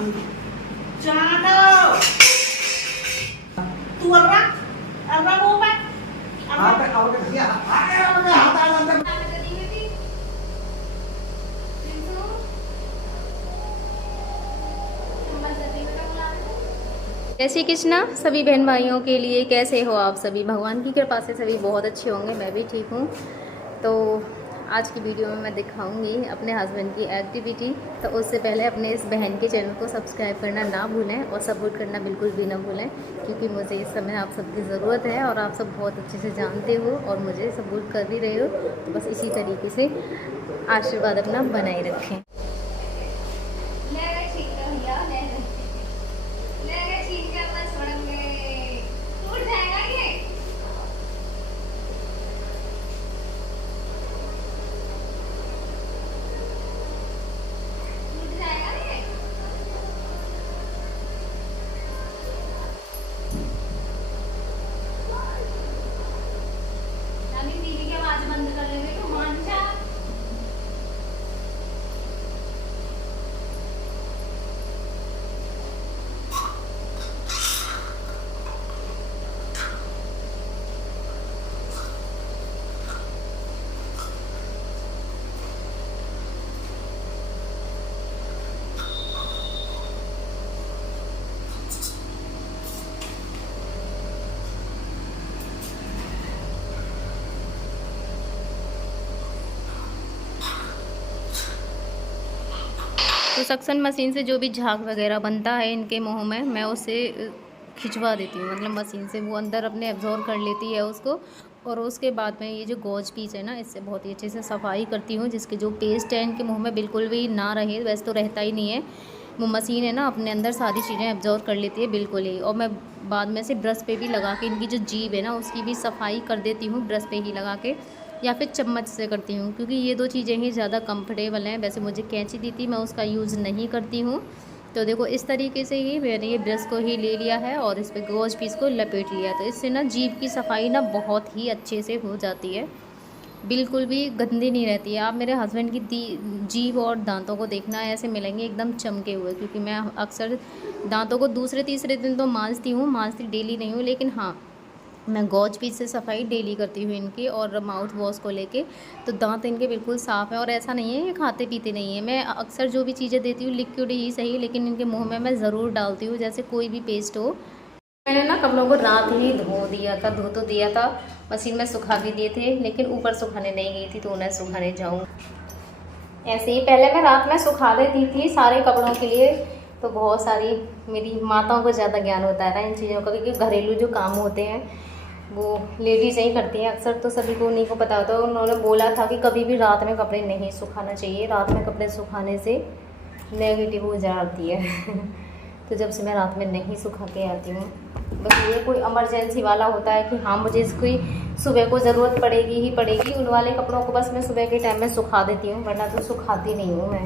Chano, tụi ra mua bác. जय श्री कृष्णा सभी बहन भाइयों के लिए। कैसे हो आप सभी? भगवान की कृपा से सभी बहुत अच्छे होंगे, मैं भी ठीक हूँ। तो आज की वीडियो में मैं दिखाऊंगी अपने हस्बैंड की एक्टिविटी। तो उससे पहले अपने इस बहन के चैनल को सब्सक्राइब करना ना भूलें और सपोर्ट करना बिल्कुल भी ना भूलें, क्योंकि मुझे इस समय आप सबकी ज़रूरत है और आप सब बहुत अच्छे से जानते हो और मुझे सपोर्ट कर भी रहे हो। तो बस इसी तरीके से आशीर्वाद अपना बनाए रखें। तो सक्शन मशीन से जो भी झाग वगैरह बनता है इनके मुंह में, मैं उसे खिंचवा देती हूँ। मतलब मशीन से वो अंदर अपने एब्जॉर्ब कर लेती है उसको। और उसके बाद में ये जो गॉज पीस है ना, इससे बहुत ही अच्छे से सफाई करती हूँ, जिसके जो पेस्ट है इनके मुंह में बिल्कुल भी ना रहे। वैसे तो रहता ही नहीं है, वो मशीन है ना अपने अंदर सारी चीज़ें एब्जॉर्ब कर लेती है बिल्कुल ही। और मैं बाद में से ब्रश पे भी लगा के इनकी जो जीभ है ना उसकी भी सफाई कर देती हूँ, ब्रश पे ही लगा के, या फिर चम्मच से करती हूँ, क्योंकि ये दो चीज़ें ही ज़्यादा कंफर्टेबल हैं। वैसे मुझे कैंची दी थी, मैं उसका यूज़ नहीं करती हूँ। तो देखो इस तरीके से ही मैंने ये ब्रश को ही ले लिया है और इस पर गॉज पीस को लपेट लिया। तो इससे ना जीभ की सफाई ना बहुत ही अच्छे से हो जाती है, बिल्कुल भी गंदी नहीं रहती है। आप मेरे हस्बैंड की जीभ और दांतों को देखना, ऐसे मिलेंगे एकदम चमके हुए, क्योंकि मैं अक्सर दांतों को दूसरे तीसरे दिन तो मांजती डेली नहीं हूँ, लेकिन हाँ मैं गॉज पीस से सफाई डेली करती हूँ इनकी। और माउथ वॉश को लेके तो दांत इनके बिल्कुल साफ़ है। और ऐसा नहीं है ये खाते पीते नहीं है। मैं अक्सर जो भी चीज़ें देती हूँ लिक्विड ही सही, लेकिन इनके मुंह में मैं ज़रूर डालती हूँ, जैसे कोई भी पेस्ट हो। मैंने ना कपड़ों को रात ही धो तो दिया था, मशीन में सुखा भी दिए थे, लेकिन ऊपर सुखाने नहीं गई थी, तो उन्हें सुखाने जाऊँ। ऐसे ही पहले मैं रात में सुखा देती थी सारे कपड़ों के लिए। तो बहुत सारी मेरी माताओं को ज़्यादा ज्ञान होता है ना इन चीज़ों का, क्योंकि घरेलू जो काम होते हैं वो लेडीज़ ही करती हैं अक्सर, तो सभी को उन्हीं को पता होता है। उन्होंने बोला था कि कभी भी रात में कपड़े नहीं सुखाना चाहिए, रात में कपड़े सुखाने से नेगेटिव ऊर्जा आती है। तो जब से मैं रात में नहीं सुखा के आती हूँ, बस ये कोई इमरजेंसी वाला होता है कि हाँ मुझे इसकी सुबह को ज़रूरत पड़ेगी ही पड़ेगी, उन वाले कपड़ों को बस मैं सुबह के टाइम में सुखा देती हूँ, वरना तो सुखाती नहीं हूँ मैं।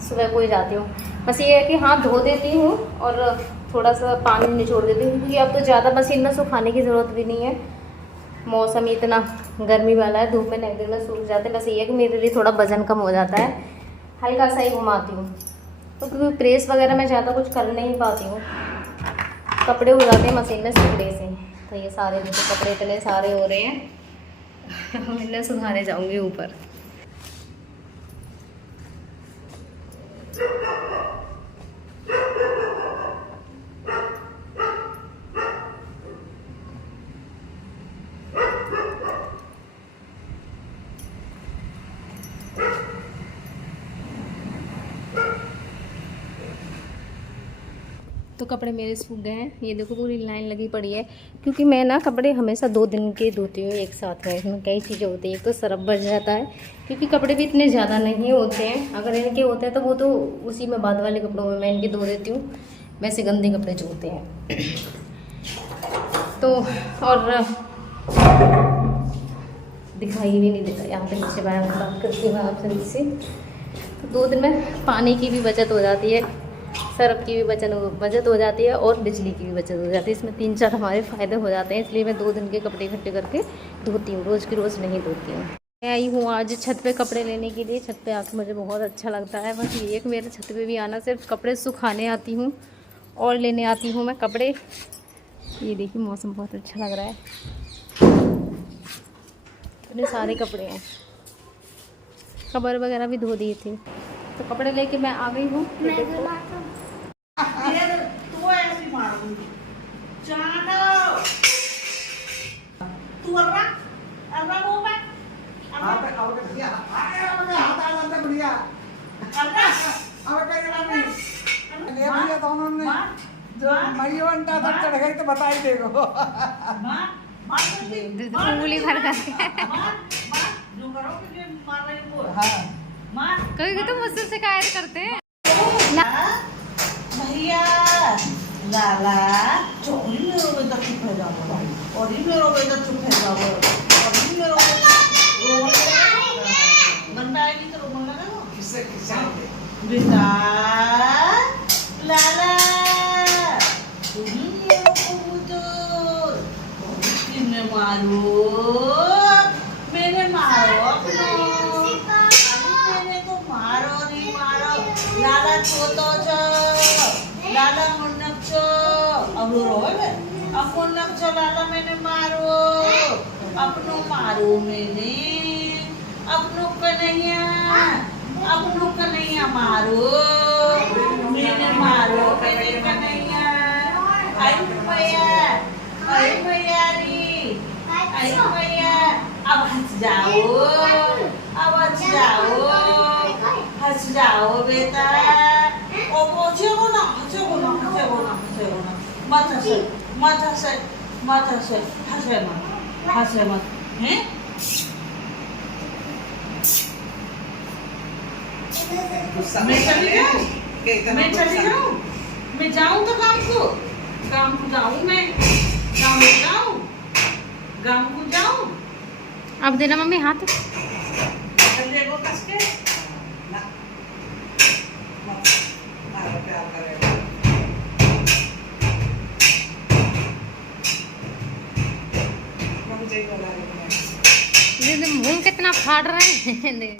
सुबह को ही जाती हूँ, बस ये है कि हाँ धो देती हूँ और थोड़ा सा पानी निचोड़ देती हूँ, क्योंकि अब तो ज़्यादा मशीन में सुखाने की ज़रूरत भी नहीं है। मौसम इतना गर्मी वाला है, धूप में नहीं देना सूख जाते। बस ये है कि मेरे लिए थोड़ा वजन कम हो जाता है, हल्का सा ही घुमाती हूँ। तो क्योंकि प्रेस वगैरह मैं ज़्यादा कुछ कर नहीं पाती हूँ, कपड़े हो जाते हैं मशीन में सुखने से। तो ये सारे देखो कपड़े इतने सारे हो रहे हैं, मैं इन्हें सुखाने जाऊँगी ऊपर। तो कपड़े मेरे सूख गए हैं, ये देखो पूरी लाइन लगी पड़ी है। क्योंकि मैं ना कपड़े हमेशा 2 दिन के धोती हूँ एक साथ में। इसमें कई चीज़ें होती हैं, एक तो सरफ बच जाता है, क्योंकि कपड़े भी इतने ज़्यादा नहीं होते हैं। अगर इनके होते हैं तो वो तो उसी में बाद वाले कपड़ों में मैं इनके धो देती हूँ, वैसे गंदे कपड़े जो होते हैं। तो और दिखाई भी नहीं देता, यहाँ पे नीचे बात करती हूँ आपसे नीचे। तो 2 दिन में पानी की भी बचत हो जाती है, सर्फ की भी बचत हो जाती है और बिजली की भी बचत हो जाती है। इसमें 3-4 हमारे फ़ायदे हो जाते हैं, इसलिए मैं 2 दिन के कपड़े इकट्ठे करके धोती हूँ, रोज़ की रोज़ नहीं धोती हूँ। मैं आई हूँ आज छत पे कपड़े लेने के लिए। छत पे आके मुझे बहुत अच्छा लगता है। बस ये एक मेरे छत पे भी आना, सिर्फ कपड़े सुखाने आती हूँ और लेने आती हूँ मैं कपड़े। ये देखिए मौसम बहुत अच्छा लग रहा है, इतने सारे कपड़े हैं। कपड़े वगैरह भी धो दिए थे तो कपड़े लेके मैं आ गई हूँ। तू ऐसी मारूंगी जानो तू अर्रा मुंह पे चढ़ गई तो बता ही देगा। फूली भर करके कभी तो मुझसे शिकायत करते हैं भैया लाला चोरी मेरो बेटा चुप है जाओ और ही मेरो बेटा चुप है जाओ और ही मेरो गंदा आएगी तो रोमन लगा किससे बेटा लाला तुम मेरो कबूतर किन्ने मारो मैंने मारो मैंने तो मारो नहीं मारो लाला छोतो छो लाला मुन्नक छो अब रोवे अब मुन्नक छो लाला मैंने मारो अपनो मारो मैंने अपनो कन्हैया मारो मैंने मारो मैंने कन्हैया आई मैया री आई मैया अब हंस जाओ बेटा ओ पहुंचेगो ना मत हंसे हंसे मत हैं मैं चली जाऊं मैं जाऊं तो काम को जाऊं मैं गाँव को जाऊं अब देना मम्मी हाथ। देखो कस के मुंह कितना फाड़ रहे हैं